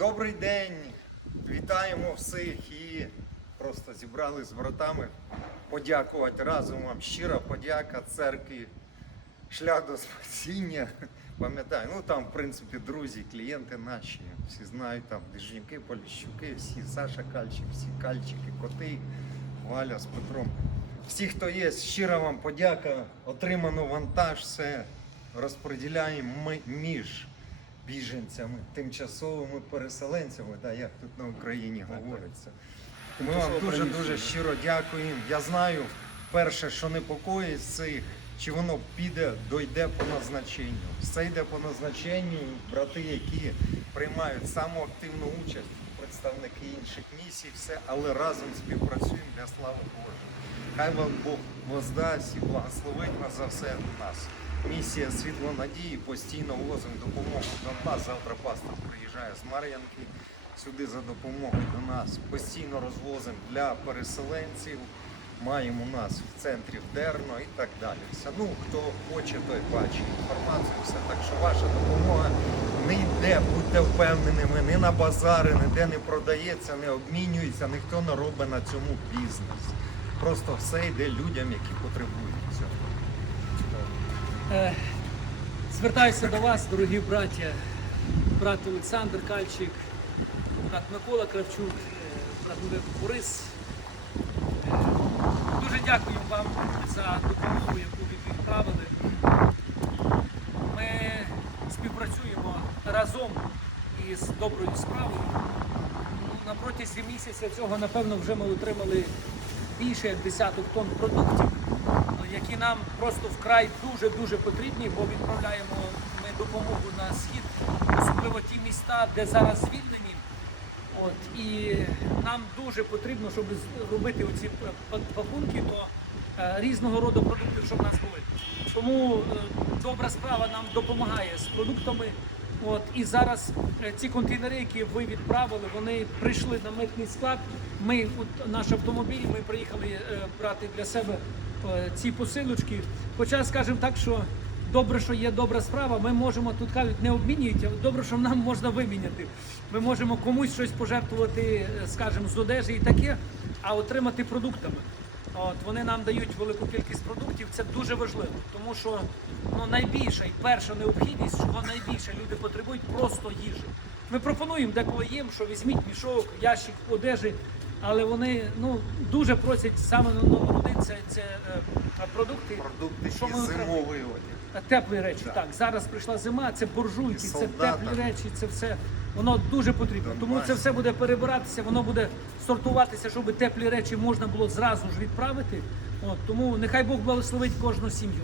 Добрий день! Вітаємо всіх і просто зібрали з братами подякувати разом вам. Щира подяка церкві, шлях до спасіння. Пам'ятаю, ну там, в принципі, друзі, клієнти наші, всі знають там Дежнюки, Поліщуки, всі Саша Кальчик, всі Кальчики, коти, Валя з Петром. Всі, хто є, щира вам подяка. Отримано вантаж, все розподіляємо ми між біженцями, тимчасовими переселенцями, да, як тут на Україні говориться. Ми вам дуже дуже щиро дякуємо. Я знаю, перше, що непокоїть, це чи воно піде, дойде по назначенню. Все йде по назначенню. Брати, які приймають саму активну участь, представники інших місій, все, але разом співпрацюємо для слави Божої. Хай вам Бог воздасть і благословить нас за все нас. Місія світло надії постійно возимо допомогу в Донбас. Завтра пастор приїжджає з Мар'янки сюди за допомогою до нас. Постійно розвозимо для переселенців. Маємо у нас в центрі в Дерно і так далі. Ну, хто хоче, той бачить інформацію. Все. Так що ваша допомога не йде, будьте впевненими, не на базари, ніде не продається, не обмінюється, ніхто не робить на цьому бізнес. Просто все йде людям, які потребують цього. Е, Звертаюся до вас, дорогі браття, брат Олександр Кальчик, брат Микола Кравчук, е, брат Борис. Е, Дуже дякую вам за допомогу, яку ви відправили. Ми співпрацюємо разом із доброю справою. Ну, На протязі місяця цього, напевно, вже ми отримали більше як десяток тонн продуктів, які нам просто вкрай дуже-дуже потрібні, бо відправляємо ми допомогу на схід, особливо ті міста, де зараз звільнені. От, і нам дуже потрібно, щоб робити оці пакунки, то е, різного роду продуктів, щоб нас були. Тому е, добра справа нам допомагає з продуктами. От, і зараз е, ці контейнери, які ви відправили, вони прийшли на митний склад. Ми, от, наш автомобіль, ми приїхали брати для себе ці посилочки. Хоча, скажімо так, що добре, що є добра справа, ми можемо тут кажуть, не обмінюють, а добре, що нам можна виміняти. Ми можемо комусь щось пожертвувати, е, скажімо, з одежі і таке, а отримати продуктами. От вони нам дають велику кількість продуктів. Це дуже важливо, тому що ну найбільша і перша необхідність, чого найбільше люди потребують, просто їжі. Ми пропонуємо деколи їм, що візьміть мішок, ящик одежі, але вони ну дуже просять саме номер один це, це е, продукти. Продукти Що і ми зимовий одяг. Теплі речі, Так. так. Зараз прийшла зима, це буржуйки, це теплі речі, це все. Воно дуже потрібно. Тому це все буде перебиратися, воно буде сортуватися, щоб теплі речі можна було зразу ж відправити. От, тому нехай Бог благословить кожну сім'ю.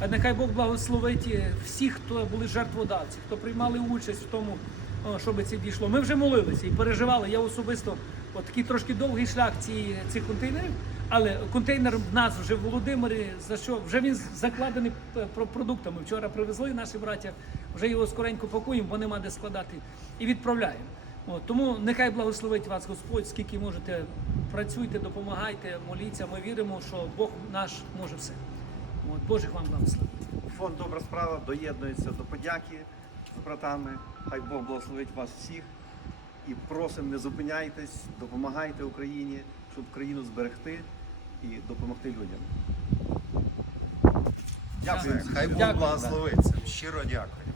А нехай Бог благословить е, всіх, хто були жертводавці, хто приймали участь в тому, щоб це дійшло. Ми вже молилися і переживали. Я особисто от такий трошки довгий шлях ці, цих контейнерів. Але контейнер в нас вже в Володимирі, за що вже він закладений продуктами. Вчора привезли наші браття, вже його скоренько пакуємо, бо нема де складати і відправляємо. От, тому нехай благословить вас Господь, скільки можете, працюйте, допомагайте, моліться. Ми віримо, що Бог наш може все. От, Божих вам благословень. Фонд Добра справа доєднується до подяки з братами. Хай Бог благословить вас всіх. І просимо, не зупиняйтесь, допомагайте Україні, щоб країну зберегти і допомогти людям. Дякую. Хай Бог благословиться. Щиро дякую.